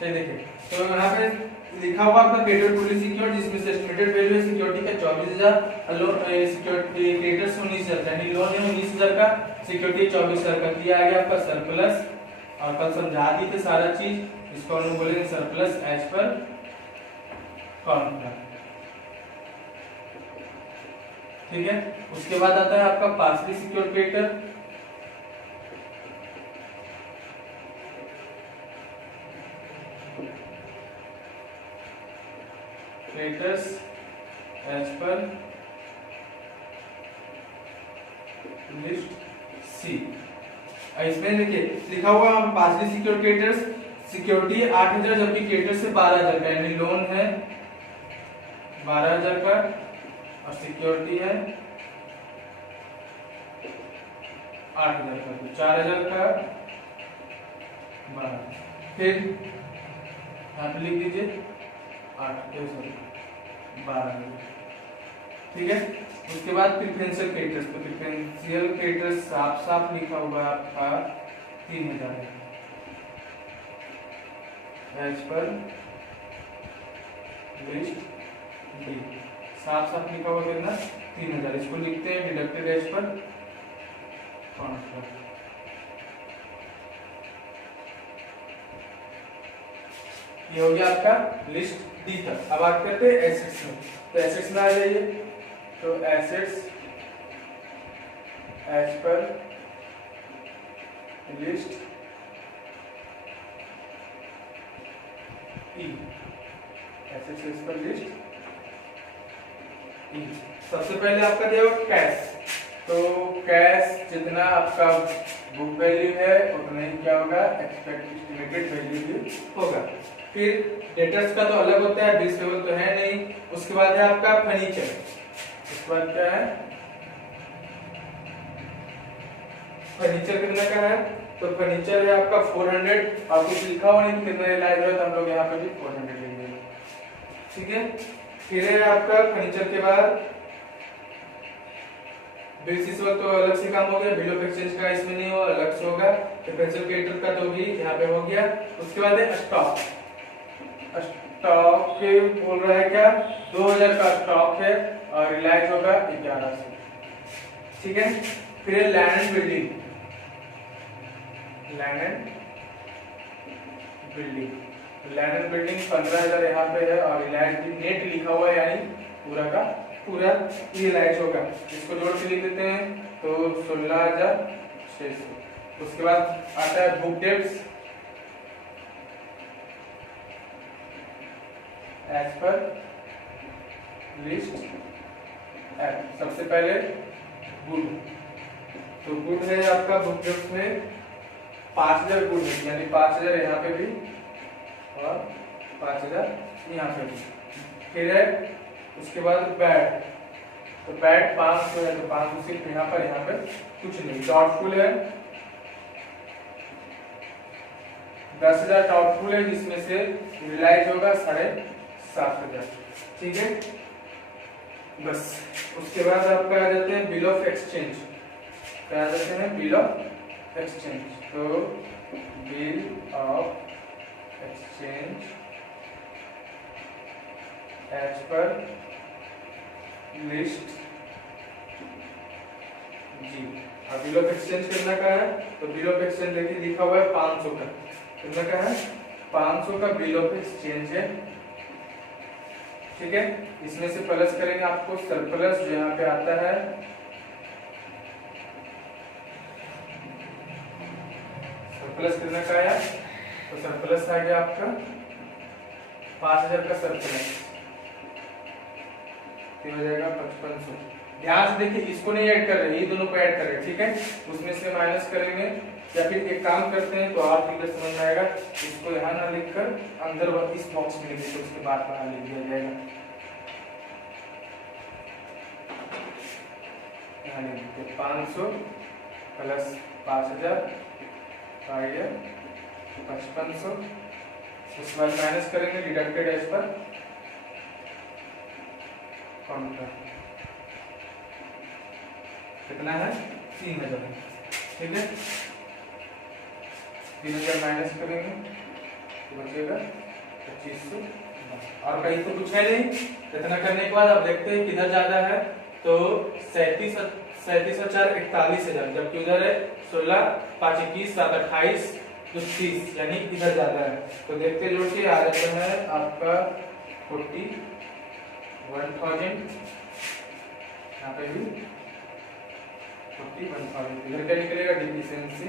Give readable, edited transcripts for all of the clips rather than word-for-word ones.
चलिए देखिए, तो यहाँ पे लिखा हुआ आपका क्रेडिट फुली सिक्योर्ड, जिसमें से एस्टिमेटेड वैल्यू है सिक्योरिटी का 24,000, लोन सिक्योरिटी क्रेडिटर्स 19,000, यानी लोन है 19,000 का, सिक्योरिटी 24,000 का, दिया गया आपका सरप्लस। और कल समझा दी थी सारा चीज, इसको हम लोग बोलेंगे सरप्लस एज पर कॉन्ट्रैक्ट। ठीक है, उसके बाद आता है आपका partially secured creditor. Creditors as पर लिस्ट सी। इसमें देखिए लिखा हुआ है पार्शली सिक्योर्ड क्रेडिटर्स, सिक्योरिटी 8,000 जबकि क्रेडिटर से 12,000 का, यानी लोन है 12,000 का और सिक्योरिटी है 8,000 का, तो 4,000 का 12। फिर यहाँ पे लिख दीजिए 12,000। ठीक है, उसके बाद प्रिफरेंशियल क्रेडिटर्स, तो प्रिफरेंशियल क्रेडिटर्स साफ साफ लिखा हुआ है आपका 3,000 है एज पर लिस्ट डी। साफ साफ लिखा हुआ कितना 3,000, इसको लिखते हैं डिडक्टेड एज पर कॉन्ट्रैक्ट। ये हो गया आपका लिस्ट डी तक। अब बात करते हैं एसेट्स में, तो एसेट्स में आ जाइए, तो एसेट्स एज पर लिस्ट ई, एसेट्स एज पर लिस्ट ई। सबसे पहले आपका दिया हुआ कैश, तो कैश जितना आपका बुक वैल्यू है उतना ही क्या होगा एस्टिमेटेड वैल्यू भी होगा। फिर डेटर्स का तो अलग होता है, बिल्स पेबल तो है नहीं। उसके बाद है आपका फर्नीचर, उसके बाद क्या है फर्नीचर कितना का है, तो फर्नीचर है आपका 400 और कुछ लिखा हुआ नहीं कितना रिलाइज हुआ, तो हम लोग यहाँ पे भी 400 लिख देंगे। ठीक है, फिर है आपका फर्नीचर के बाद बिल्स, इस वक्त तो अलग से काम हो गया, बिल ऑफ एक्सचेंज का इसमें नहीं होगा, अलग से होगा। डिफरेंशियल क्रेडिटर का तो भी यहाँ पे हो गया। उसके बाद है स्टॉक, स्टॉक के बोल रहा है क्या 2,000 का स्टॉक है और रिलायंस होगा 1100। ठीक है, फिर land and building, land and building, land and building 15,000 यहाँ पे है और रिलायंस भी नेट लिखा हुआ है, यानी पूरा का पूरा रिलायंस होगा। इसको जोड़ के लिख देते हैं तो 16,600। उसके बाद आता है बुक डेब्ट्स एज पर लिस्ट एफ। सबसे पहले गुड, तो गुड है आपका बुक डेब्ट्स में 5,000 गुड है, यानी 5,000 यहाँ पे भी और 5,000 यहाँ पे भी। फिर है उसके बाद बैड, तो बैड 500 है, तो 500 सिर्फ यहाँ पे कुछ नहीं। डाउटफुल है 10,000 डाउटफुल है, जिसमें से रिलाइज होगा 7,500। ठीक है, बस। उसके बाद आपका आ जाते हैं बिल ऑफ एक्सचेंज, क्या आ जाते हैं बिल ऑफ एक्सचेंज, तो बिल ऑफ एक्सचेंज एज पर लिस्ट जी। अब बिल ऑफ एक्सचेंज कितना का है, तो बिल ऑफ एक्सचेंज देखिए लिखा हुआ है 500 का, कितना का है 500 का बिल ऑफ एक्सचेंज है। ठीक है, इसमें से प्लस करेंगे आपको सरप्लस जो यहाँ पे आता है, सरप्लस कितना का आया, तो सरप्लस आ गया आपका 5,000 का सरप्लस, हो जाएगा 5500। ध्यान से देखिए, इसको नहीं ऐड कर रहे, ये दोनों को ऐड कर रहे। ठीक है, उसमें से माइनस करेंगे, या फिर एक काम करते हैं तो और क्लियर समझ में आएगा। इसको यहाँ ना लिखकर अंदर इस बॉक्स में लिख दीजिए, उसके बाद वहां लिख दिया जाएगा। यहाँ लिख दीजिए 500 प्लस 5,000 आ गया 5500। उसके बाद माइनस करेंगे डिडक्टेड एज पर कॉन्ट्रैक्ट, कितना है 3,000। ठीक है, 3,000 माइनस करेंगे तो बचेगा 2500। और कहीं तो कुछ है नहीं, इतना करने के बाद अब देखते हैं किधर ज्यादा है, तो 37 और 4 41,000, जबकि उधर है 16 5 21 7 28 30, यानी इधर ज्यादा है। तो देखते जोड़ के आ जाता है आपका 41,000, यहाँ पे भी 41,000। इधर क्या निकलेगा डिफिशियंसी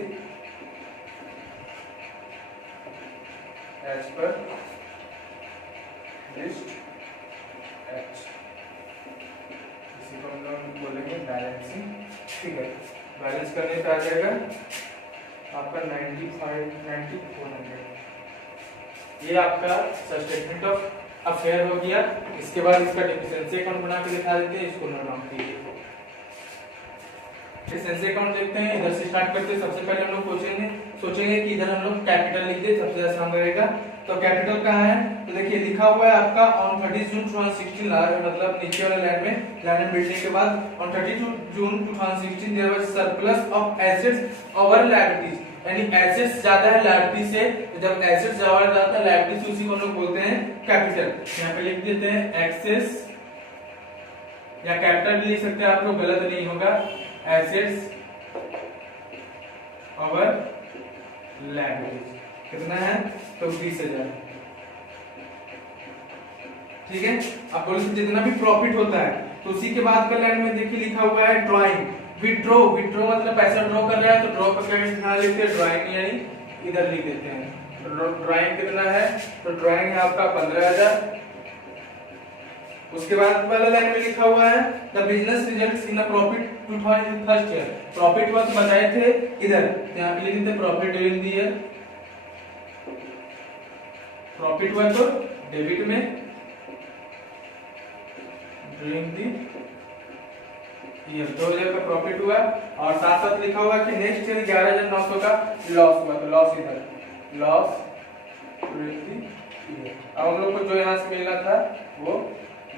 एज पर लिस्ट एच, इसी को हम लोग बोलेंगे बैलेंसिंग। ठीक है, बैलेंस करने पे आ जाएगा आपका 9400। ये आपका स्टेटमेंट ऑफ अफेयर हो गया। इसके बाद इसका डिफिशियंसी अकाउंट बना के दिखा देते हैं, इसको नाम कीजिए। डिफिशियंसी अकाउंट देखते हैं, इधर से स्टार्ट करते हैं। सबसे पहले हम लोग सोचेंगे कि इधर हम लोग कैपिटल लिख दे, सबसे आसान रहेगा। तो कैपिटल कहाँ है, तो देखिए लिखा हुआ है आपका ऑन 30 जून 2016, मतलब नीचे वाले लाइन में लैंड बिल्डिंग के बाद on 30 June 2016 there was surplus of assets over liabilities, यानी एसेट्स ज्यादा है लायबिलिटी से। तो जब एसेट्स ज्यादा है लायबिलिटी, उसी को हम लोग बोलते हैं कैपिटल। यहाँ पे लिख देते हैं एक्सेस, या कैपिटल भी लिख सकते हैं आप लोग, गलत नहीं होगा। एसेट्स ओवर लायबिलिटीज कितना है, तो 20,000। ठीक है, अब बोलो जितना भी प्रॉफिट होता है, तो उसी के बाद का लाइन में देखिए लिखा हुआ है ड्राइंग, विड्रॉ। विड्रॉ मतलब पैसा ड्रॉ कर रहा है, तो ड्रॉ का क्या लिखना लेते हैं, ड्राइंग, यानी इधर लिख देते हैं। ड्राइंग कितना है, तो ड्राइंग है आपका 15,000। उसके बाद वाला लाइन में लिखा हुआ है the business results in a profit 2001 year. Profit हुआ तो बताए थे इधर, यहाँ पे लिख देते profit during the year. Profit हुआ तो डेबिट में ड्यूरिंग द ईयर 2000 का प्रॉफिट हुआ, और साथ साथ लिखा हुआ कि नेक्स्ट ईयर 11,900 का लॉस हुआ, तो लॉस इधर लॉस ड्यूरिंग द ईयर। अब हम लोग को जो यहाँ से मिलना था वो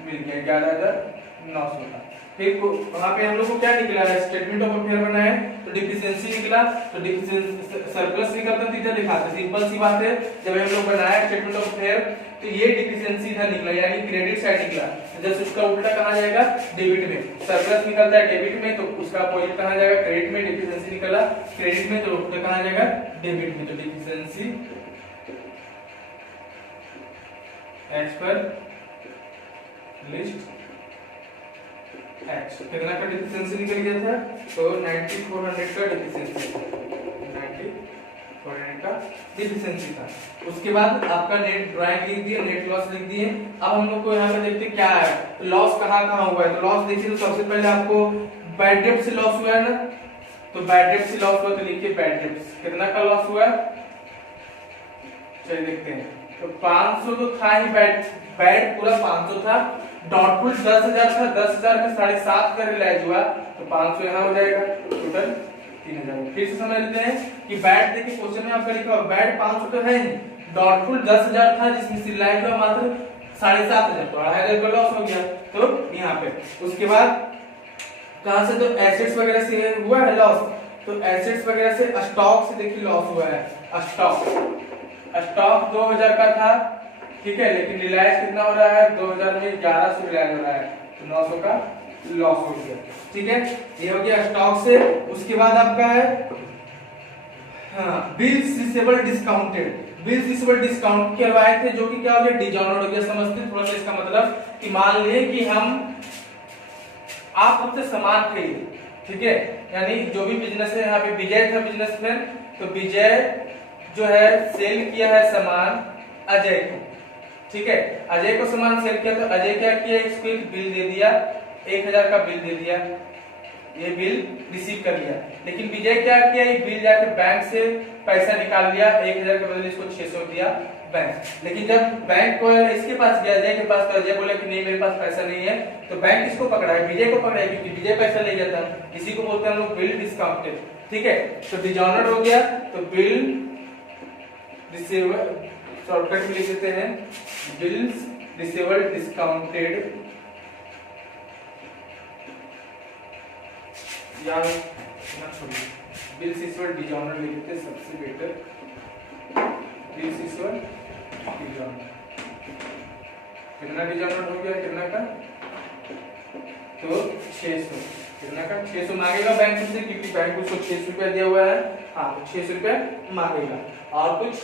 मिल गया 11,900 का। फिर वहां पे हम लोग को क्या निकला है, स्टेटमेंट ऑफ अफेयर बनाए तो डिफिशियंसी निकला, तो डिफिशियंसी सरप्लस निकलता तो इधर दिखाते। सिंपल सी बात है, जब हम लोग बनाया स्टेटमेंट ऑफ अफेयर तो ये डिफिशियंसी इधर निकला, यानी क्रेडिट साइड निकला। जब उसका उल्टा कहां जाएगा, डेबिट में। सरप्लस निकलता है डेबिट में, तो उसका अपोजिट कहां जाएगा, क्रेडिट में। डिफिशियंसी निकला क्रेडिट में, तो उल्टा कहां जाएगा, डेबिट में। तो डिफिशियंसी एज पर लिस्ट एच कितना का डिफिशियंसी निकल गया था, तो 9400 का डिफिशियंसी, 9400 का डिफिशियंसी था। उसके बाद आपका नेट ड्राइंग लिख दिए, नेट लॉस लिख दिए। अब हम लोग को यहाँ पे देखते क्या है, तो लॉस कहाँ कहाँ हुआ है। तो लॉस देखिए, तो सबसे पहले आपको बैड डेट से लॉस हुआ है ना, तो बैड डेट से लॉस हुआ, तो लिखिए बैड डेट कितना का लॉस हुआ, चलिए देखते हैं। तो 500 तो था ही, बैड पूरा 500 था, डॉटफुल 10,000 था, 10,000 में 7,500 रिलाइज हुआ, तो 500 यहाँ हो जाएगा, टोटल 3,000। फिर से समझ लेते हैं कि बैड देखिए क्वेश्चन में आपका लिखा हुआ बैड 500 तो है नहीं, डॉटफुल 10,000 था जिसमें से रिलाइज हुआ मात्र 7,500, तो 2,500 का लॉस हो गया, तो यहाँ पे। उसके बाद कहां से, तो एसेट्स वगैरह से हुआ है लॉस, तो एसेट्स वगैरह से, स्टॉक से देखिए लॉस हुआ है। स्टॉक 2,000 का था, ठीक है, लेकिन रिलायंस कितना हो रहा है, 2000 में 1100 रिलायंस हो रहा है, तो 900 का लॉस हो गया। ठीक है, ये हो गया स्टॉक से। उसके बाद आपका है bills receivable discounted. Bills receivable discount करवाए थे, जो कि क्या हो गया, डिजॉनर हो गया। समझते थोड़ा सा इसका मतलब, कि मान लें कि आप हमसे सामान खरीदे, ठीक है, यानी जो भी बिजनेस है, यहाँ पे विजय था बिजनेसमैन, तो विजय जो है सेल किया है सामान अजय को, ठीक है, अजय को सामान सेल किया, तो अजय क्या किया, इसको एक बिल दे दिया, 1,000 का बिल दे दिया, ये बिल रिसीव कर लिया। लेकिन विजय क्या किया, ये बिल जाके बैंक से पैसा निकाल लिया, 1,000 के बदले इसको 600 दिया बैंक। लेकिन जब बैंक को इसके पास गया, अजय के पास, तो अजय बोला कि नहीं मेरे पास पैसा नहीं है, तो बैंक किसको पकड़ा है, विजय को पकड़ा है, क्योंकि विजय पैसा ले गया था। इसी को बोलते हैं हम लोग बिल डिस्काउंटेड, ठीक है। तो डिजॉनर हो गया, तो बिल रिसीवेबल, शॉर्टकट में लिख देते हैं बिल्स रिसीवेबल डिस्काउंटेड, या ना छोड़िए बिल्स रिसीवेबल डिजॉनर लिख देते सबसे बेटर, बिल्स रिसीवेबल कितना डिजर्ट हो गया, कितना का, तो 600, कितना का 600 मांगेगा बैंक से, क्योंकि बैंक उसको 600 रुपया दिया हुआ है। हाँ, तो 600 रुपया मांगेगा, और कुछ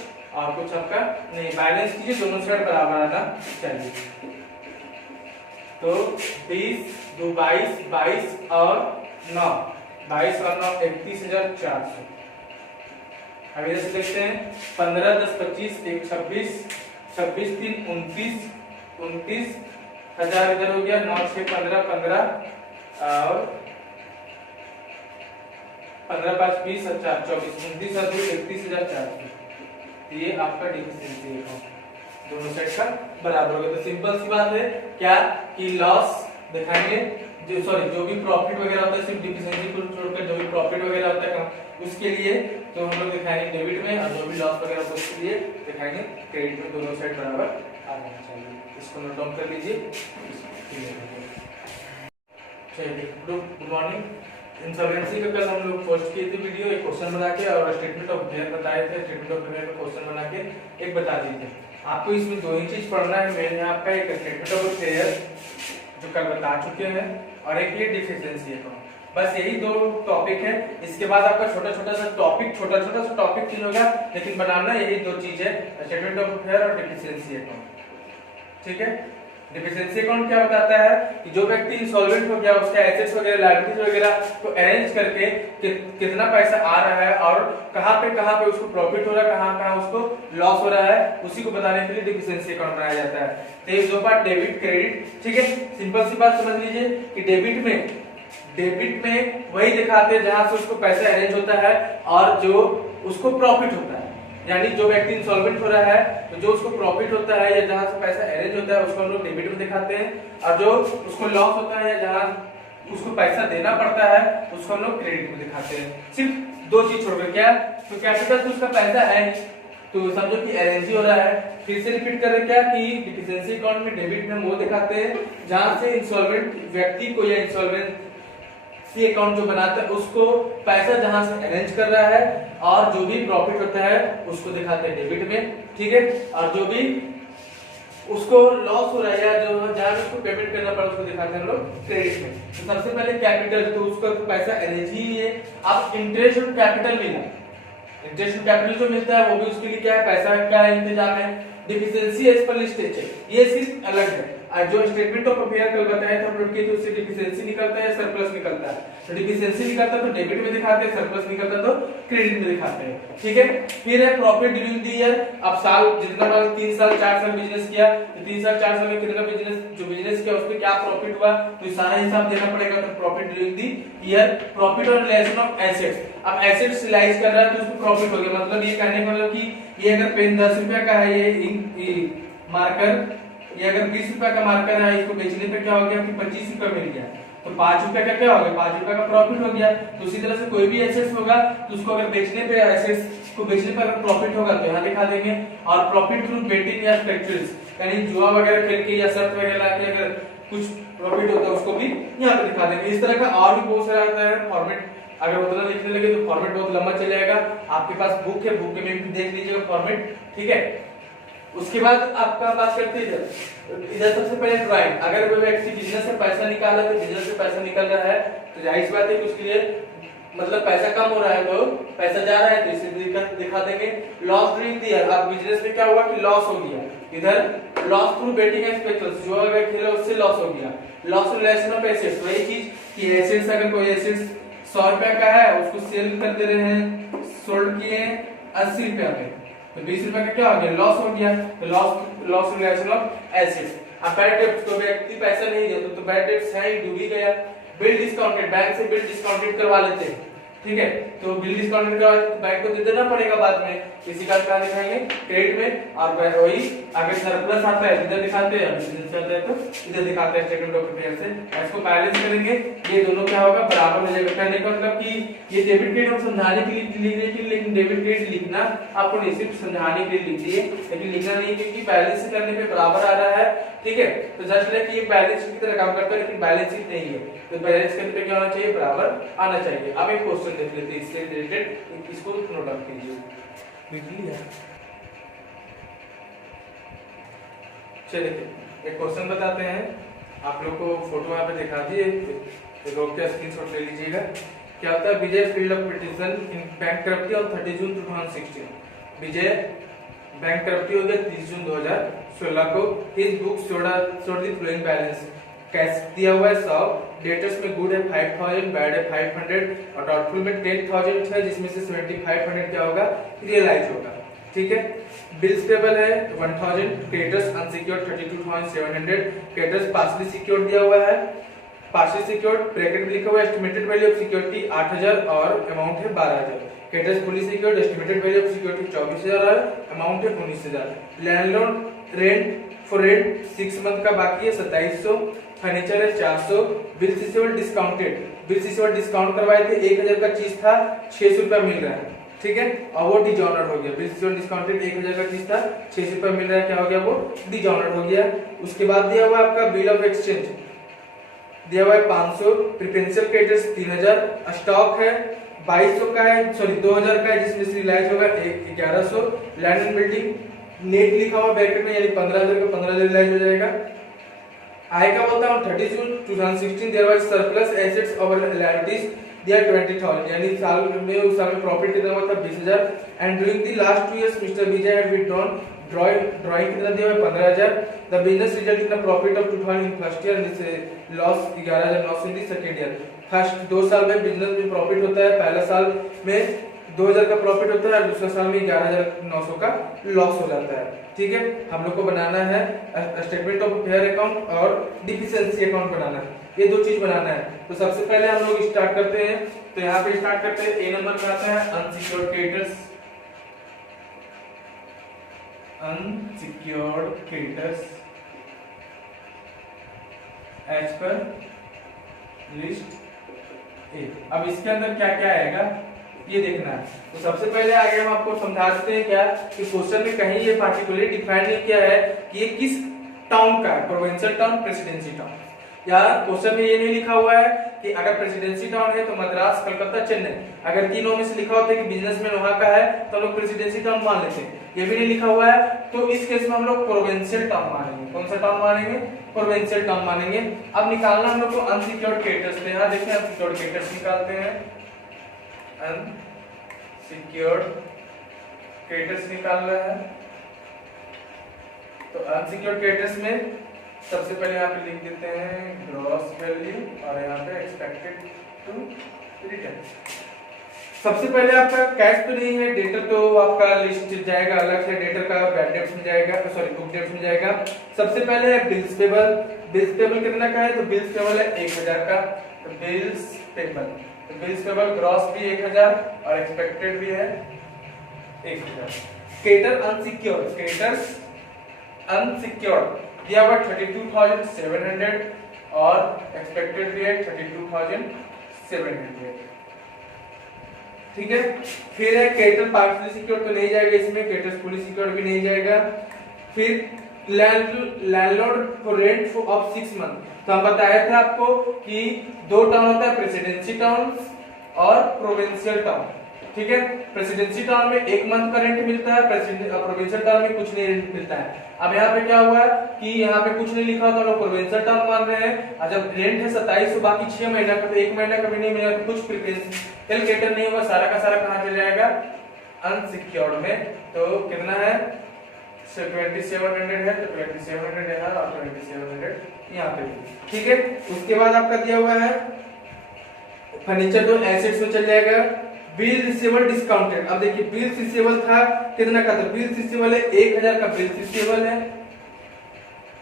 आपका नहीं। बैलेंस कीजिए, दोनों साइड बराबर आना चाहिए। तो 20 2 22, 22 और 9, 22 और 9 31,400। अब इधर से देखते हैं 15 10 25 1 26, 26 3 29, 29,000 इधर हो गया। 9 6 15 15 और 15 5 20 और 4 24, 29 और 2 31,400। ये आपका डिफिशिएंसी अकाउंट दोनों साइड का बराबर होगा। तो सिंपल सी बात है क्या कि लॉस दिखाएंगे, जो भी प्रॉफिट वगैरह होता है, सिर्फ डिफिशिएंसी को छोड़कर जो भी प्रॉफिट वगैरह होता है उसके लिए तो हम लोग दिखाएंगे डेबिट में, और जो भी लॉस वगैरह होता है उसके लिए दिखाएंगे क्रेडिट में। दोनों साइड बराबर आना चाहिए। इसको नोट डाउन कर लीजिए। चलिए, गुड मॉर्निंग। इंसॉल्वेंसी का कल हम लोग पोस्ट किए थे वीडियो, एक क्वेश्चन बना के, और स्टेटमेंट ऑफ फेयर बताए थे। स्टेटमेंट ऑफ फेयर का क्वेश्चन बना के एक बता दिए थे। आपको इसमें दो ही चीज पढ़ना है मेन है, आपका एक स्टेटमेंट ऑफ फेयर जो कल बता चुके हैं, और एक ये डिफिशिएंसी अकाउंट। बस यही दो टॉपिक है। इसके बाद आपका छोटा छोटा सा टॉपिक चेंज होगा, लेकिन बनाना यही दो चीज है, स्टेटमेंट ऑफ फेयर और डिफिशिएंसी अकाउंट। ठीक है। डिफिशिएंसी अकाउंट क्या बताता है कि जो व्यक्ति इंसॉल्वेंट हो गया, उसका एसेट्स वगैरह, लायबिलिटीज वगैरह को अरेंज करके कितना पैसा आ रहा है और कहां पे उसको प्रॉफिट हो रहा है, कहां उसको लॉस हो रहा है, उसी को बताने के लिए डिफिशिएंसी अकाउंट बनाया जाता है। तो ये दो बात, डेबिट क्रेडिट। ठीक है, सिंपल सी बात समझ लीजिए कि डेबिट में वही दिखाते हैं जहां से उसको पैसा अरेंज होता है और जो उसको प्रॉफिट होता है। यानी जो व्यक्ति इंसॉल्वेंट हो रहा है तो जो उसको प्रॉफिट होता है या जहां से पैसा अरेंज होता है उसको हम लोग डेबिट में दिखाते हैं, और जो उसको लॉस होता है या जहां उसको पैसा देना पड़ता है उसको हम लोग क्रेडिट में दिखाते हैं। सिर्फ दो चीज छोड़कर, क्या तो कैपिटल तो उसका पैसा है तो समझो कि अरेंज ही हो रहा है। फिर से रिपीट कर रहे क्या कि डिफिशिएंसी अकाउंट में डेबिट में वो दिखाते हैं जहां से इंसॉल्वेंट व्यक्ति को या इंसॉल्वेंसी अकाउंट जो बनाता है उसको पैसा जहां से अरेंज कर रहा है, और जो भी प्रॉफिट होता है उसको दिखाते हैं डेबिट में। ठीक है, और जो भी उसको लॉस हो रहा है या जो जहां भी उसको पेमेंट करना पड़ा उसको दिखाते हैं हम लोग क्रेडिट में। तो सबसे पहले कैपिटल, तो उसका तो पैसा अरेंज ही है। अब इंटरेस्ट ऑन कैपिटल मिला, इंटरेस्ट ऑन कैपिटल जो मिलता है वो भी उसके लिए क्या है, पैसा क्या है, इंतजाम है। डिफिशिएंसी एज पर लिस्ट ये सिर्फ अलग है। जो स्टेटमेंट ऑफ अफेयर कल बताया था हम लोग की, तो उससे डिफिशिएंसी निकलता है, सरप्लस निकलता है। तो डिफिशिएंसी निकलता है तो डेबिट में दिखाते हैं, सरप्लस निकलता है तो क्रेडिट में दिखाते हैं। ठीक है, फिर है प्रॉफिट ड्यूरिंग द ईयर। अब साल जितना बार 3 साल 4 साल बिजनेस किया तो 3 साल 4 साल में कितना बिजनेस किया, उसपे क्या प्रॉफिट हुआ, तो सारा हिसाब देना पड़ेगा। तो profit during the year, profit और रिलेशन ऑफ एसेट्स। अब एसेट्स रिलाइज कर रहा है तो उसको प्रॉफिट हो गया। मतलब ये कहने का मतलब कि ये अगर पेन 10 रुपए का है, ये मार्कर, ये अगर 20 रुपए का मार्कर है, इसको बेचने पे क्या हो गया कि 25 रुपए मिल गया, तो 5 रुपए का क्या हो गया, 5 रुपए का प्रॉफिट हो गया। तो उसी तरह से कोई भी एसेट्स होगा तो उसको अगर बेचने पे, एसेट्स को बेचने पर अगर प्रॉफिट होगा तो यहाँ दिखा देंगे। और प्रॉफिट थ्रू बेटिंग या स्पेक्युलेट्स, यानी जुआ वगैरह खेल के या शर्त वगैरह लाके अगर कुछ प्रॉफिट होता है उसको भी यहाँ पे दिखा देंगे। इस तरह का और भी बहुत सारा आता है फॉर्मेट। अगर उतना लिखने लगे तो फॉर्मेट बहुत लंबा चल जाएगा। आपके पास बुक है, बुक में भी देख लीजिएगा फॉर्मेट। ठीक है, उसके बाद आपका बात करते हैं इधर सबसे पहले ड्राइंग। अगर कोई व्यक्ति बिजनेस से पैसा निकाला तो बिजनेस से पैसा निकल रहा है तो जाहिर सी बात है कि उसके लिए मतलब पैसा कम हो रहा है तो पैसा जा रहा है तो इसे दिखा देंगे। लॉस ड्यूरिंग द ईयर, अब बिजनेस में क्या हुआ कि लॉस हो गया, इधर लॉस थ्रू बेटिंग एंड स्पेक्युलेट्स, जो अगर खेला उससे लॉस हो गया। लॉस रिलेशन ऑफ एसेट्स, वही चीज कि एसेट्स अगर कोई एसेट्स 100 रुपए का है उसको सेल कर दे रहे हैं, सोल्ड किए 80 रुपए में, तो 20 रुपए का क्या हो गया, लॉस हो गया। तो लॉस रिलेशन ऑफ एसेट्स। अब बैड डेट्स, तो व्यक्ति पैसा नहीं दे तो बैड डेट्स है, डूब ही गया। बिल डिस्काउंटेड, बैंक से बिल डिस्काउंटेड करवा लेते हैं। ठीक है, तो बिल डिस्काउंटेड करवा बैंक को दे देना पड़ेगा बाद में, किसी का कहां दिखाएंगे, क्रेडिट में। और वही अगर सरप्लस आता है इधर दिखाते हैं, बिजनेस आता है तो इधर दिखाते हैं स्टेटमेंट ऑफ अफेयर से। इसको बैलेंस करेंगे, ये दोनों क्या होगा, बराबर हो जाएगा। कहने का मतलब कि ये डेबिट क्रेडिट हम समझाने के लिए लिख रहे हैं, लेकिन डेबिट क्रेडिट लिखना आपको नहीं, सिर्फ समझाने के लिए लिख दिए, लेकिन लिखना नहीं क्योंकि बैलेंस करने पे बराबर आ रहा है। ठीक है, तो जस्ट लाइक ये बैलेंस शीट की तरह काम करता है लेकिन बैलेंस शीट नहीं है, तो बैलेंस करने पे क्या होना चाहिए, बराबर आना चाहिए। अब एक क्वेश्चन देख लेते हैं इससे रिलेटेड, इसको नोट डाउन कीजिए। लिख लिया, चलिए एक क्वेश्चन बताते हैं, आप लोग को फोटो यहाँ पे दिखा दिए, रोक के स्क्रीनशॉट ले लीजिएगा। क्या होता है, Vijay filed of petition in bankruptcy on 30 June 2016। Vijay bankruptcy हो गया 30 जून 2016 को। His book showed the following balance, cash दिया हुआ है 100, डेटर्स में गुड है 5000, बैड है 500 और डाउटफुल में 10000 है, जिसमें से 7500 क्या होगा, रियलाइज होगा। ठीक है। बिल्स पेबल है 1000, creditors unsecured 32700, creditors partially secured दिया हुआ है, पार्शली सिक्योर्ड ब्रैकेट में लिखा हुआ है एस्टिमेटेड वैल्यू ऑफ सिक्योरिटी 8000 और अमाउंट है 12000, creditors fully secured estimated value of security 24000 और अमाउंट है 19000, landlord rent for rent 6 month का बाकी है 2700, फर्नीचर है 400, bill receivable discounted, bill receivable discount करवाए थे 1000 का चीज था 600 रुपया मिल रहा है। ठीक है, और वो डिजॉनर्ड हो गया, बिल रिसीवेबल डिस्काउंटेड 1000 का चीज था 600 रुपया मिल रहा है, क्या हो गया, वो डिजॉनर्ड हो गया। उसके बाद दिया हुआ आपका बिल ऑफ एक्सचेंज दिया हुआ है 500, प्रिफरेंशियल क्रेडिटर्स 3000, स्टॉक है 2200 का है, सॉरी 2000 का है, जिसमें से रिलाइज होगा 1100, लैंड एंड बिल्डिंग नेट लिखा हुआ ब्रैकेट में, यानी 15000 का 15000 रिलाइज हो जाएगा। आय का बोलता हूं 30 जून 2016 there was surplus assets over liabilities दिया 20000, यानी साल में उस साल में प्रॉफिट कितना हुआ था 20000, and during the last 2 years mister Vijay had withdrawn drawing कितना दिया हुआ है 15000, the business result in the profit of 2000 in first year and loss 11900 in the second year. First 2 साल में बिजनेस में प्रॉफिट होता है, पहला साल में 2000 का प्रॉफिट होता है और दूसरे साल में 11900 का लॉस हो जाता है। ठीक है, हम लोग को बनाना है स्टेटमेंट ऑफ फेयर अकाउंट और डिफिशिएंसी अकाउंट बनाना है, ये 2 चीज बनाना है। तो सबसे पहले हम लोग स्टार्ट करते हैं, तो यहाँ पे स्टार्ट करते हैं, ए नंबर में आता है unsecured creditors, unsecured creditors as पर लिस्ट ए। अब इसके अंदर क्या क्या आएगा ये देखना है। तो सबसे पहले आगे हम आपको समझा देते हैं क्या कि क्वेश्चन में कहीं ये पार्टिकुलरली डिफाइन नहीं किया है कि ये किस टाउन का है, प्रोविंशियल टाउन, प्रेसिडेंसी टाउन, या क्वेश्चन में ये नहीं लिखा हुआ है कि अगर प्रेसिडेंसी टाउन है तो मद्रास, कलकत्ता, चेन्नई, अगर तीनों में से लिखा होता है कि बिजनेसमैन वहां का है तो लोग प्रेसिडेंसी टाउन मान लेते हैं, ये भी नहीं लिखा हुआ है, तो इस केस में हम लोग प्रोविंशियल टाउन मानेंगे। कौन सा टाउन मानेंगे, प्रोविंशियल टाउन मानेंगे। अब निकालना हम लोग को अनसिक्योर्ड क्रेडिटर्स, यहाँ देखिए अनसिक्योर्ड क्रेडिटर्स निकालते हैं, अनसिक्योर्ड क्रेडिटर्स निकालना है। तो अनसिक्योर्ड क्रेडिटर्स में सबसे पहले यहाँ पे लिख देते हैं ग्रॉस वैल्यू और यहाँ पे एक्सपेक्टेड टू रिटर्न। सबसे पहले आपका कैश तो नहीं है, डेटर तो आपका लिस्ट जाएगा अलग से, डेटर का बैड डेट्स में जाएगा, सॉरी बुक डेट्स में जाएगा। सबसे पहले है बिल्स पेबल, बिल्स पेबल कितना का है, तो बिल्स पेबल है 1000 का, तो बिल्स पेबल, तो बिल्स पेबल ग्रॉस भी 1000 और एक्सपेक्टेड भी है 1000। क्रेडिटर अनसिक्योर्ड, क्रेडिटर्स अनसिक्योर्ड दिया हुआ 32700 और एक्सपेक्टेड भी है 32700। ठीक है, फिर है क्रेडिटर पार्शली सिक्योर्ड तो नहीं जाएगा इसमें, क्रेडिटर फुली सिक्योर्ड भी नहीं जाएगा। फिर landlord for rent of 6 month, तो हम बताया था आपको कि 2 टाउन होता है, प्रेसिडेंसी टाउन और प्रोविंशियल टाउन। ठीक है, प्रेसिडेंसी टाउन में 1 मंथ का रेंट मिलता है, प्रोविंशियल टाउन में कुछ नहीं रेंट मिलता है। अब यहाँ पे क्या हुआ कि यहाँ पे कुछ नहीं लिखा होता, लोग प्रोविंशियल टाउन मान रहे हैं, और जब रेंट है 2700 बाकी 6 महीना का, तो 1 महीना का भी नहीं मिला, तो कुछ प्रिफरेंशियल क्रेडिटर नहीं होगा, सारा का सारा कहाँ चले जाएगा, अनसिक्योर्ड में। तो कितना है 2700 है, तो 2700 है और 2700 यहाँ पे। ठीक है, उसके बाद आपका दिया हुआ है फर्नीचर तो एसेट्स में चल जाएगा। बिल रिसीवेबल डिस्काउंटेड, अब देखिए बिल रिसीवेबल था कितना का, तो बिल रिसीवेबल है 1000 का बिल रिसीवेबल है,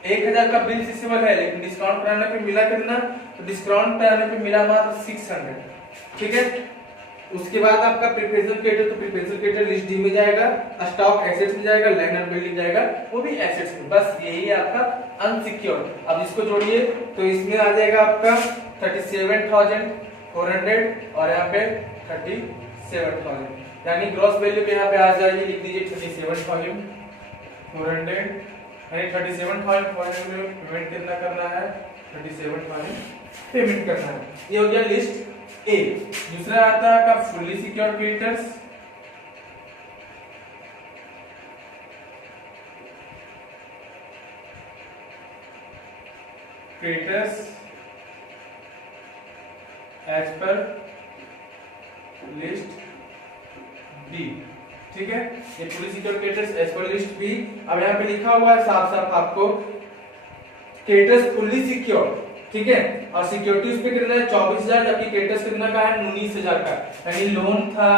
1000 का बिल रिसीवेबल है, लेकिन डिस्काउंट कराने पे मिला कितना, तो डिस्काउंट कराने पे मिला मात्र 600। ठीक है, उसके बाद आपका प्रिफरेंशियल क्रेडिटर, तो प्रिफरेंशियल क्रेडिटर लिस्ट डी में जाएगा, स्टॉक एसेट्स में जाएगा, लैंड एंड बिल्डिंग जाएगा, वो भी एसेट्स में। बस यही है आपका अनसिक्योर्ड। अब इसको जोड़िए तो इसमें आ जाएगा आपका 37400 और यहाँ पे 37000, यानी ग्रॉस वैल्यू पे यहाँ पे आ जाएगी, लिख दीजिए 37400, यानी 37400 में पेमेंट कितना करना है, 37000 पेमेंट करना है। ये हो गया लिस्ट ए। दूसरा आता है आपका fully secured creditors, creditors as पर लिस्ट बी। ठीक है, ये पुलिस सिक्योर क्रेडिटर्स एज पर लिस्ट बी। अब यहाँ पे लिखा हुआ है साफ साफ आपको क्रेडिटर्स फुल्ली सिक्योर, ठीक है, और सिक्योरिटी उस पे कितना है 24,000, जबकि क्रेडिटर्स कितना का है 19,000 का, यानी लोन था